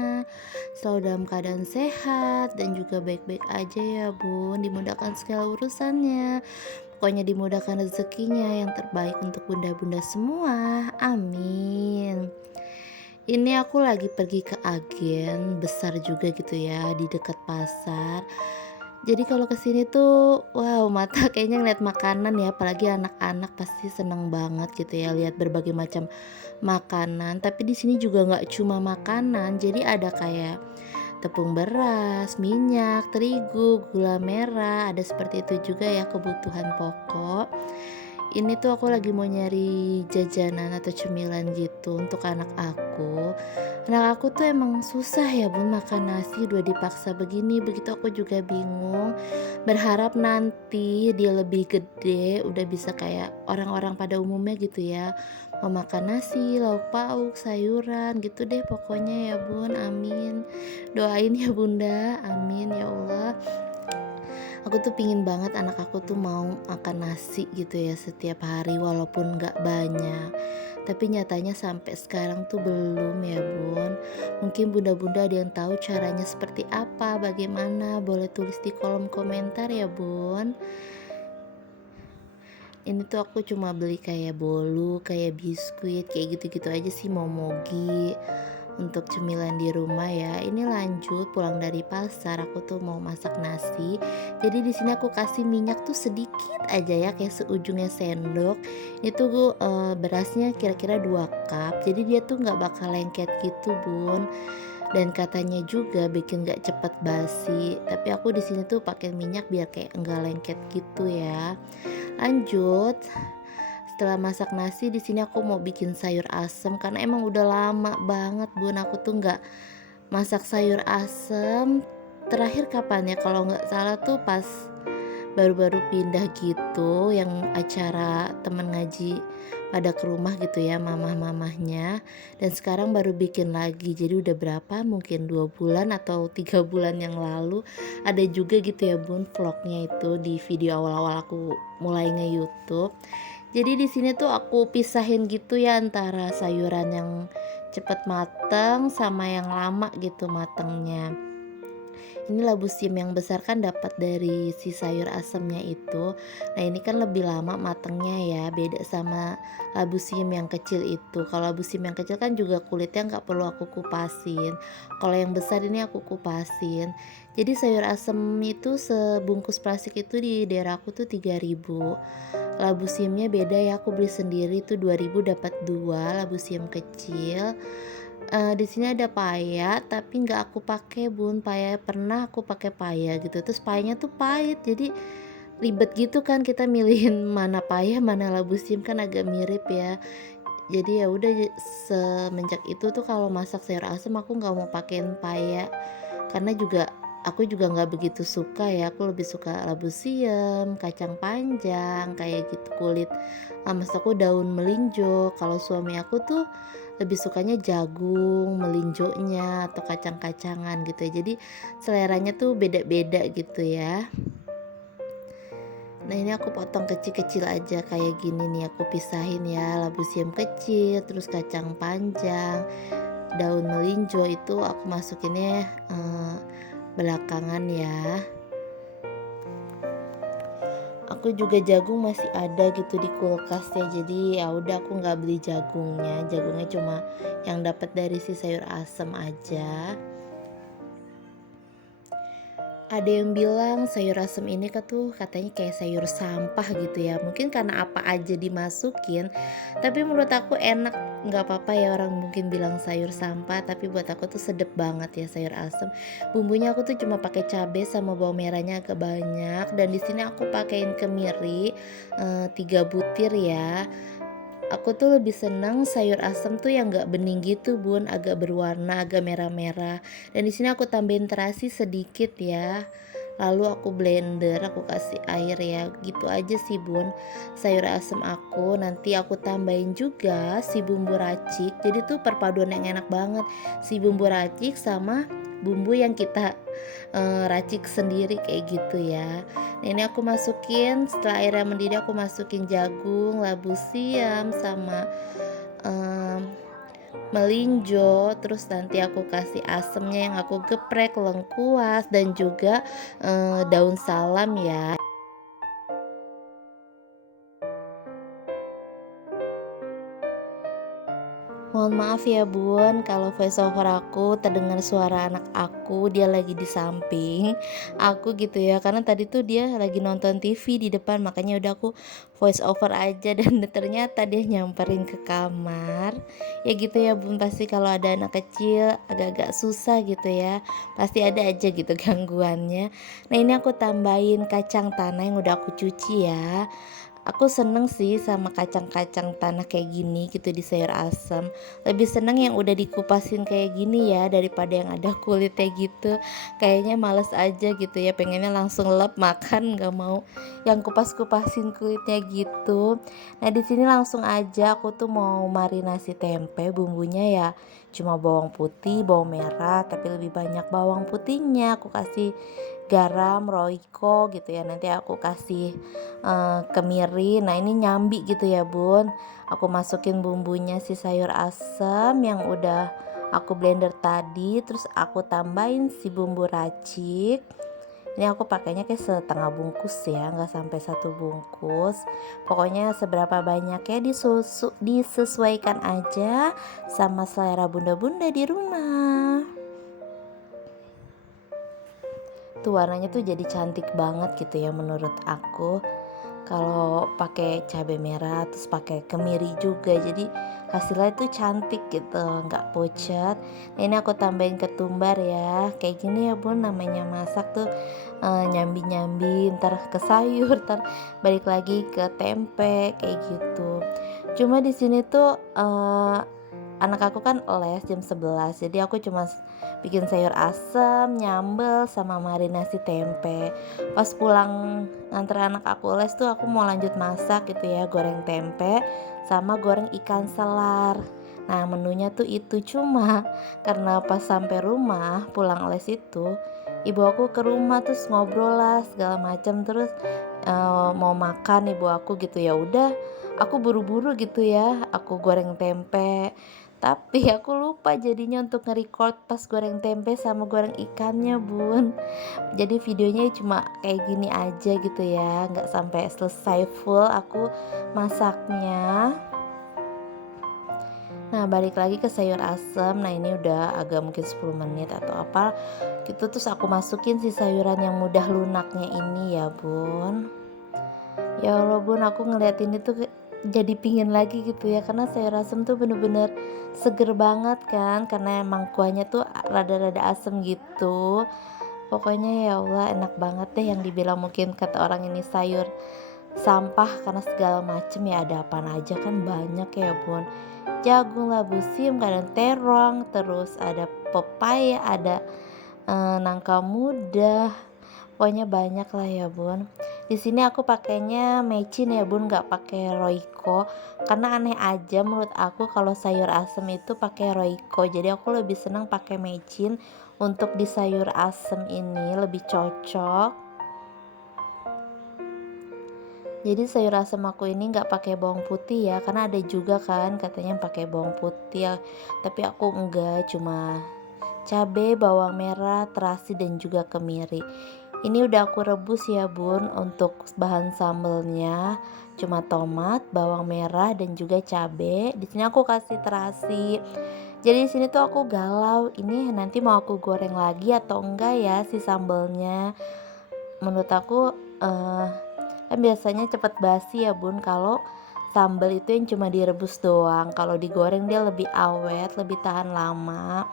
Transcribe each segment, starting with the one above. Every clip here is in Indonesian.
sana? Selalu dalam keadaan sehat dan juga baik-baik aja ya Bun, dimudahkan segala urusannya. Pokoknya dimudahkan rezekinya yang terbaik untuk bunda-bunda semua. Amin. Ini aku lagi pergi ke agen besar juga gitu ya di dekat pasar. Jadi kalau ke sini tuh wow mata kayaknya ngeliat makanan ya, apalagi anak-anak pasti seneng banget gitu ya lihat berbagai macam makanan. Tapi di sini juga nggak cuma makanan, jadi ada kayak tepung beras, minyak, terigu, gula merah, ada seperti itu juga ya kebutuhan pokok. Ini tuh aku lagi mau nyari jajanan atau cemilan gitu untuk anak aku. Anak aku tuh emang susah ya Bun makan nasi, udah dipaksa begini begitu aku juga bingung. Berharap nanti dia lebih gede udah bisa kayak orang-orang pada umumnya gitu ya. Mau makan nasi, lauk pauk, sayuran gitu deh pokoknya ya Bun. Amin. Doain ya Bunda. Amin ya Allah. Aku tuh pingin banget anak aku tuh mau makan nasi gitu ya setiap hari walaupun gak banyak. Tapi nyatanya sampai sekarang tuh belum ya Bun. Mungkin bunda-bunda ada yang tahu caranya seperti apa, bagaimana, boleh tulis di kolom komentar ya Bun. Ini tuh aku cuma beli kayak bolu, kayak biskuit, kayak gitu-gitu aja sih mau mogi untuk cemilan di rumah ya. Ini lanjut pulang dari pasar, aku tuh mau masak nasi. Jadi di sini aku kasih minyak tuh sedikit aja ya, kayak seujungnya sendok. Itu berasnya kira-kira 2 cup. Jadi dia tuh nggak bakal lengket gitu, Bun. Dan katanya juga bikin nggak cepet basi. Tapi aku di sini tuh pakai minyak biar kayak enggak lengket gitu ya. Lanjut, setelah masak nasi di sini aku mau bikin sayur asem karena emang udah lama banget Bun aku tuh nggak masak sayur asem. Terakhir kapan ya kalau nggak salah tuh pas baru-baru pindah gitu yang acara temen ngaji pada ke rumah gitu ya mamah-mamahnya, dan sekarang baru bikin lagi. Jadi udah berapa mungkin 2 bulan atau 3 bulan yang lalu ada juga gitu ya Bun vlognya itu di video awal-awal aku mulai nge-YouTube. Jadi di sini tuh aku pisahin gitu ya antara sayuran yang cepet mateng sama yang lama gitu matengnya. Ini labu siam yang besar kan dapat dari si sayur asemnya itu. Nah ini kan lebih lama matengnya ya, beda sama labu siam yang kecil itu. Kalau labu siam yang kecil kan juga kulitnya nggak perlu aku kupasin. Kalau yang besar ini aku kupasin. Jadi sayur asem itu sebungkus plastik itu di daerah aku tuh 3.000. Labu siamnya beda ya, aku beli sendiri tuh 2.000 dapat 2 labu siam kecil. Di sini ada paya tapi nggak aku pakai Bun, paya pernah aku pakai paya gitu, terus payanya tuh pahit jadi ribet gitu kan kita milihin mana paya mana labu siam kan agak mirip ya. Jadi ya udah semenjak itu tuh kalau masak sayur asem aku nggak mau pakein paya, karena juga aku juga nggak begitu suka ya, aku lebih suka labu siam, kacang panjang kayak gitu kulit, maksud aku daun melinjo. Kalau suami aku tuh lebih sukanya jagung, melinjonya atau kacang-kacangan gitu ya. Jadi seleranya tuh beda-beda gitu ya. Nah ini aku potong kecil-kecil aja kayak gini nih, aku pisahin ya labu siam kecil, terus kacang panjang, daun melinjo itu aku masukinnya belakangan ya. Aku juga jagung masih ada gitu di kulkas ya, jadi ya udah aku nggak beli jagungnya cuma yang dapat dari si sayur asem aja. Ada yang bilang sayur asem ini katanya kayak sayur sampah gitu ya. Mungkin karena apa aja dimasukin. Tapi menurut aku enak, nggak apa-apa ya orang mungkin bilang sayur sampah. Tapi buat aku tuh sedep banget ya sayur asem. Bumbunya aku tuh cuma pakai cabai sama bawang merahnya agak banyak. Dan di sini aku pakein kemiri 3 butir ya. Aku tuh lebih seneng sayur asem tuh yang nggak bening gitu Bun, agak berwarna, agak merah-merah. Dan di sini aku tambahin terasi sedikit ya. Lalu aku blender, aku kasih air ya. Gitu aja sih Bun. Sayur asem aku nanti aku tambahin juga si bumbu racik. Jadi tuh perpaduan yang enak banget. Si bumbu racik sama bumbu yang kita racik sendiri kayak gitu ya. Nah ini aku masukin, setelah airnya mendidih aku masukin jagung, labu siam sama em, melinjo, terus nanti aku kasih asemnya yang aku geprek, lengkuas, dan juga daun salam ya. Mohon maaf ya Bun, kalau voice over aku terdengar suara anak aku, dia lagi di samping aku gitu ya. Karena tadi tuh dia lagi nonton TV di depan, makanya udah aku voice over aja dan ternyata dia nyamperin ke kamar. Ya gitu ya Bun, pasti kalau ada anak kecil agak-agak susah gitu ya. Pasti ada aja gitu gangguannya. Nah, ini aku tambahin kacang tanah yang udah aku cuci ya. Aku seneng sih sama kacang-kacang tanah kayak gini gitu di sayur asam. Lebih seneng yang udah dikupasin kayak gini ya daripada yang ada kulitnya gitu. Kayaknya males aja gitu ya, pengennya langsung lep makan, nggak mau yang kupas-kupasin kulitnya gitu. Nah, di sini langsung aja aku tuh mau marinasi tempe, bumbunya ya cuma bawang putih, bawang merah, tapi lebih banyak bawang putihnya. Aku kasih garam, roiko gitu ya. Nanti aku kasih kemiri. Nah, ini nyambi gitu ya Bun. Aku masukin bumbunya si sayur asam yang udah aku blender tadi, terus aku tambahin si bumbu racik. Ini aku pakainya kayak setengah bungkus ya, nggak sampai satu bungkus. Pokoknya seberapa banyaknya disesuaikan aja sama selera bunda-bunda di rumah. Tuh warnanya tuh jadi cantik banget gitu ya menurut aku. Kalau pakai cabai merah terus pakai kemiri juga, jadi hasilnya itu cantik gitu, nggak pucat. Nah, ini aku tambahin ketumbar ya, kayak gini ya Bun, namanya masak tuh nyambi-nyambi, ntar ke sayur, ntar balik lagi ke tempe kayak gitu. Cuma di sini tuh anak aku kan les jam 11, jadi aku cuma bikin sayur asem, nyambel, sama marinasi tempe. Pas pulang nganter anak aku les tuh aku mau lanjut masak gitu ya, goreng tempe sama goreng ikan selar. Nah, menunya tuh itu, cuma karena pas sampai rumah pulang les itu ibu aku ke rumah terus ngobrol lah segala macam, terus mau makan ibu aku gitu. Ya udah, aku buru-buru gitu ya, aku goreng tempe, tapi aku lupa jadinya untuk nge-record pas goreng tempe sama goreng ikannya Bun. Jadi videonya cuma kayak gini aja gitu ya, nggak sampai selesai full aku masaknya. Nah, balik lagi ke sayur asem. Nah, ini udah agak mungkin 10 menit atau apa gitu, terus aku masukin si sayuran yang mudah lunaknya ini ya Bun. Ya Allah Bun, aku ngeliatin itu jadi pingin lagi gitu ya, karena sayur asem tuh bener-bener seger banget kan, karena emang kuahnya tuh rada-rada asem gitu. Pokoknya ya Allah, enak banget deh, yang dibilang mungkin kata orang ini sayur sampah karena segala macem, ya ada apa aja kan, banyak ya Bun. Jagung, labu siam, kadang terong, terus ada pepaya, ada nangka muda. Pokoknya banyak lah ya Bun. Di sini aku pakainya mecin ya Bun, nggak pakai roiko. Karena aneh aja menurut aku kalau sayur asem itu pakai roiko. Jadi aku lebih senang pakai mecin untuk di sayur asem ini, lebih cocok. Jadi sayur asem aku ini nggak pakai bawang putih ya, karena ada juga kan katanya yang pakai bawang putih ya. Tapi aku enggak, cuma cabai, bawang merah, terasi, dan juga kemiri. Ini udah aku rebus ya Bun. Untuk bahan sambelnya cuma tomat, bawang merah, dan juga cabai. Di sini aku kasih terasi. Jadi di sini tuh aku galau, ini nanti mau aku goreng lagi atau enggak ya si sambelnya. Menurut aku kan biasanya cepet basi ya Bun kalau sambal itu yang cuma direbus doang. Kalau digoreng dia lebih awet, lebih tahan lama.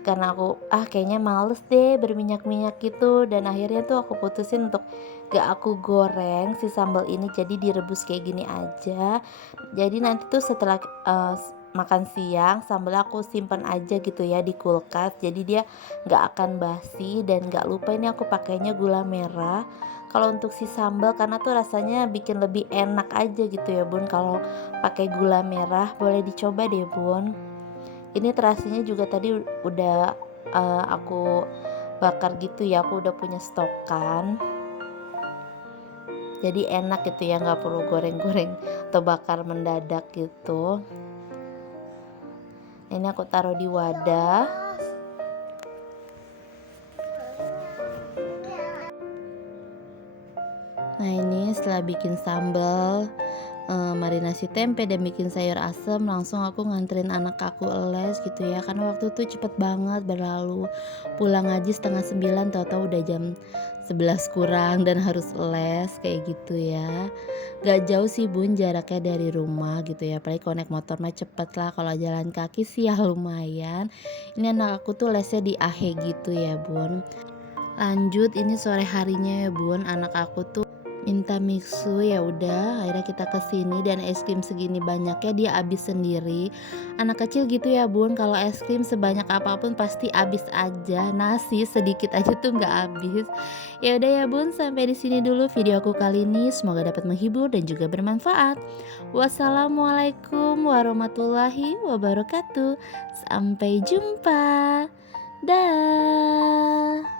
Karena aku kayaknya males deh berminyak-minyak gitu, dan akhirnya tuh aku putusin untuk gak aku goreng si sambal ini, jadi direbus kayak gini aja. Jadi nanti tuh setelah makan siang, sambal aku simpan aja gitu ya di kulkas, jadi dia gak akan basi. Dan gak lupa ini aku pakainya gula merah kalau untuk si sambal, karena tuh rasanya bikin lebih enak aja gitu ya Bun kalau pakai gula merah. Boleh dicoba deh Bun. Ini terasinya juga tadi udah aku bakar gitu ya, aku udah punya stokan. Jadi enak gitu ya, nggak perlu goreng-goreng atau bakar mendadak gitu. Ini aku taruh di wadah. Nah ini setelah bikin sambal, marinasi tempe dan bikin sayur asem, langsung aku nganterin anak aku les gitu ya, karena waktu itu cepet banget berlalu. Pulang ngaji setengah 9, tahu-tahu udah jam 11 kurang dan harus les kayak gitu ya. Gak jauh sih Bun jaraknya dari rumah gitu ya, apalagi kalau naik motor mah cepet lah, kalau jalan kaki sih ya lumayan. Ini anak aku tuh lesnya di AHE gitu ya Bun. Lanjut ini sore harinya ya Bun, anak aku tuh minta mixu, ya udah akhirnya kita kesini dan es krim segini banyaknya dia habis sendiri. Anak kecil gitu ya Bun, kalau es krim sebanyak apapun pasti habis aja, nasi sedikit aja tuh nggak habis. Ya udah ya Bun, sampai di sini dulu video aku kali ini, semoga dapat menghibur dan juga bermanfaat. Wassalamualaikum warahmatullahi wabarakatuh. Sampai jumpa. Dah.